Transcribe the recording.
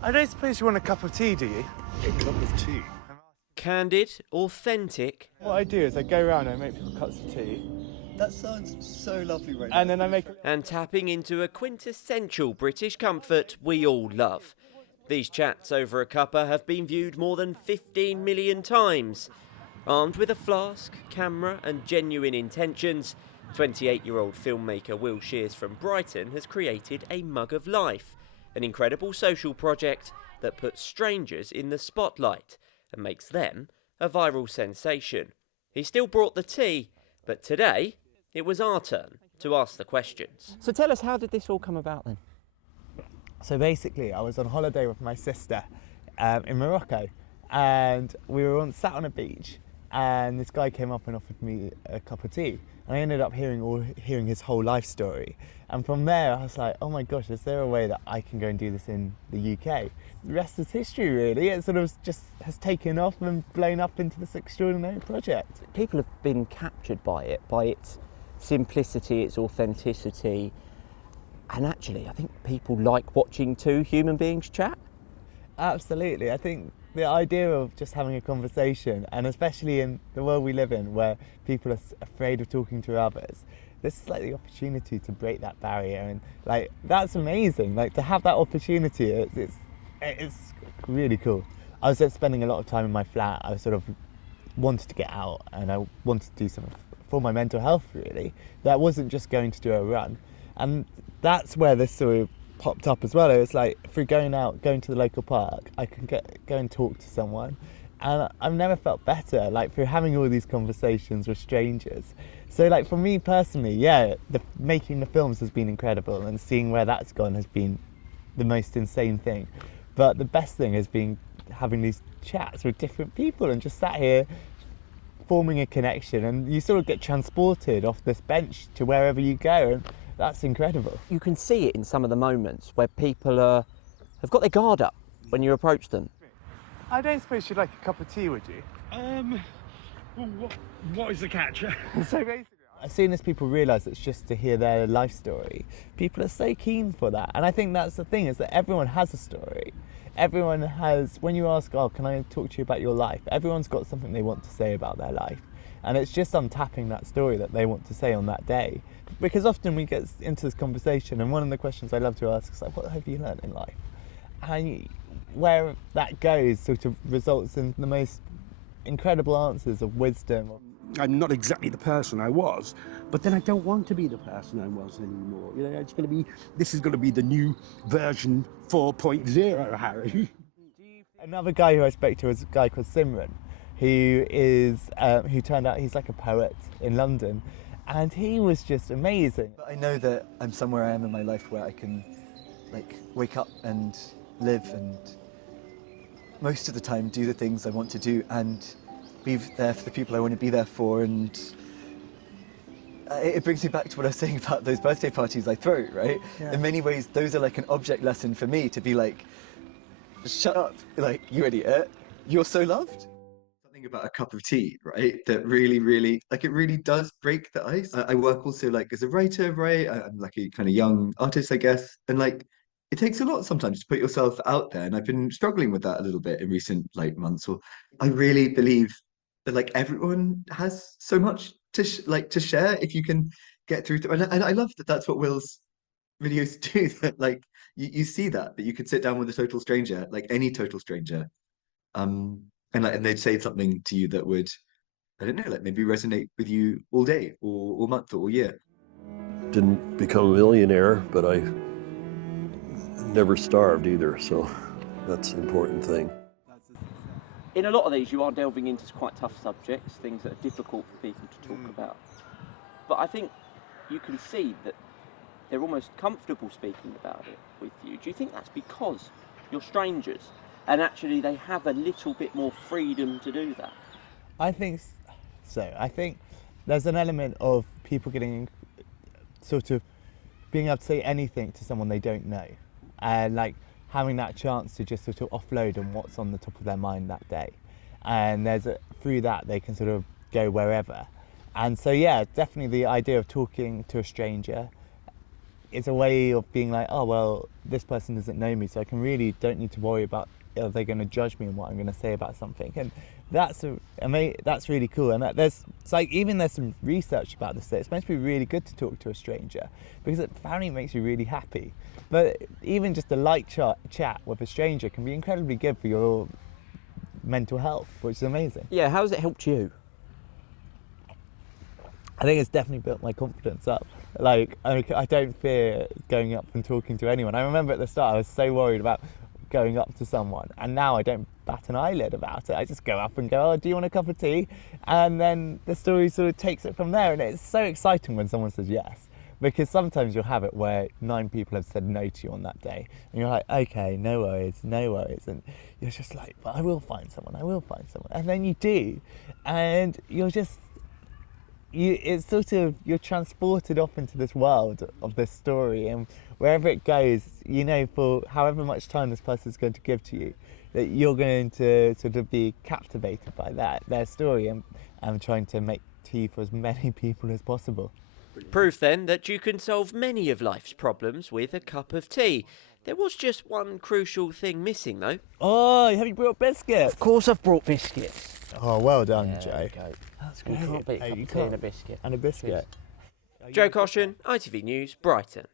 I don't suppose you want a cup of tea, do you? A cup of tea? Candid, authentic. What I do is I go around and I make people cups of tea. That sounds so lovely right now. And then I make... And tapping into a quintessential British comfort we all love. These chats over a cuppa have been viewed more than 15 million times. Armed with a flask, camera and genuine intentions, 28-year-old filmmaker Will Shears from Brighton has created a Mug of Life, an incredible social project that puts strangers in the spotlight and makes them a viral sensation. He still brought the tea, but today it was our turn to ask the questions. So tell us, how did this all come about then? So basically, I was on holiday with my sister in Morocco, and we were sat on a beach, and this guy came up and offered me a cup of tea. And I ended up hearing his whole life story. And from there, I was like, oh my gosh, is there a way that I can go and do this in the UK? The rest is history, really. It sort of just has taken off and blown up into this extraordinary project. People have been captured by it, by its simplicity, its authenticity. And actually, I think people like watching two human beings chat. Absolutely. I think the idea of just having a conversation, and especially in the world we live in where people are afraid of talking to others, this is like the opportunity to break that barrier, and like that's amazing. Like to have that opportunity, it's really cool. I was spending a lot of time in my flat. I sort of wanted to get out, and I wanted to do something for my mental health, really. That wasn't just going to do a run, and that's where this sort of popped up as well. It was like through going to the local park, I can go and talk to someone, and I've never felt better, like through having all these conversations with strangers. So like for me personally, yeah, making the films has been incredible, and seeing where that's gone has been the most insane thing. But the best thing has been having these chats with different people and just sat here forming a connection, and you sort of get transported off this bench to wherever you go, and that's incredible. You can see it in some of the moments where people have got their guard up when you approach them. I don't suppose you'd like a cup of tea, would you? Well, what is the catch? So basically, as soon as people realise it's just to hear their life story, people are so keen for that. And I think that's the thing, is that everyone has a story. Everyone has, when you ask, oh, can I talk to you about your life? Everyone's got something they want to say about their life. And it's just untapping that story that they want to say on that day. Because often we get into this conversation, and one of the questions I love to ask is like, what have you learned in life? And where that goes sort of results in the most incredible answers of wisdom. I'm not exactly the person I was, but then I don't want to be the person I was anymore. You know, this is going to be the new version 4.0, Harry. Another guy who I spoke to was a guy called Simran, who turned out he's like a poet in London, and he was just amazing. But I know that I'm somewhere I am in my life where I can like wake up and live, and most of the time do the things I want to do and be there for the people I want to be there for. And it brings me back to what I was saying about those birthday parties I throw, right? Yeah. In many ways, those are like an object lesson for me to be like, shut up, like, you idiot, you're so loved. Something about a cup of tea, right? That really, like, it really does break the ice. I work also like as a writer, right? I'm like a kind of young artist, I guess. And like, it takes a lot sometimes to put yourself out there. And I've been struggling with that a little bit in recent like months. Or I really believe that like everyone has so much to share if you can get through to, and I love that that's what Will's videos do, that like you see that you could sit down with a total stranger, like any total stranger, and they'd say something to you that would, I don't know, like maybe resonate with you all day or all month or all year. Didn't become a millionaire, but I never starved either, so that's an important thing. In a lot of these, you are delving into quite tough subjects, things that are difficult for people to talk about. But I think you can see that they're almost comfortable speaking about it with you. Do you think that's because you're strangers and actually they have a little bit more freedom to do that? I think so. I think there's an element of people getting sort of being able to say anything to someone they don't know, and like having that chance to just sort of offload on what's on the top of their mind that day. And through that they can sort of go wherever. And so yeah, definitely the idea of talking to a stranger it's a way of being like, oh well, this person doesn't know me, so I don't need to worry about are they going to judge me and what I'm going to say about something. And that's really cool. And there's some research about this, that it's meant to be really good to talk to a stranger because it apparently makes you really happy. But even just a light chat with a stranger can be incredibly good for your mental health, which is amazing. Yeah, how has it helped you? I think it's definitely built my confidence up. Like, I don't fear going up and talking to anyone. I remember at the start I was so worried about going up to someone, and now I don't bat an eyelid about it. I just go up and go, oh, do you want a cup of tea? And then the story sort of takes it from there, and it's so exciting when someone says yes, because sometimes you'll have it where 9 people have said no to you on that day, and you're like, okay, no worries, and you're just like, but I will find someone, and then you do, and you're transported off into this world of this story, and wherever it goes, you know, for however much time this person's going to give to you, that you're going to sort of be captivated by their story, and trying to make tea for as many people as possible. Proof then that you can solve many of life's problems with a cup of tea. There was just one crucial thing missing though. Oh, have you brought biscuits? Of course I've brought biscuits. Oh, well done, Yeah, Joe. there you go. That's You great. can't beat a cup of tea and a biscuit. And a biscuit. Joe Caution, ITV News, Brighton.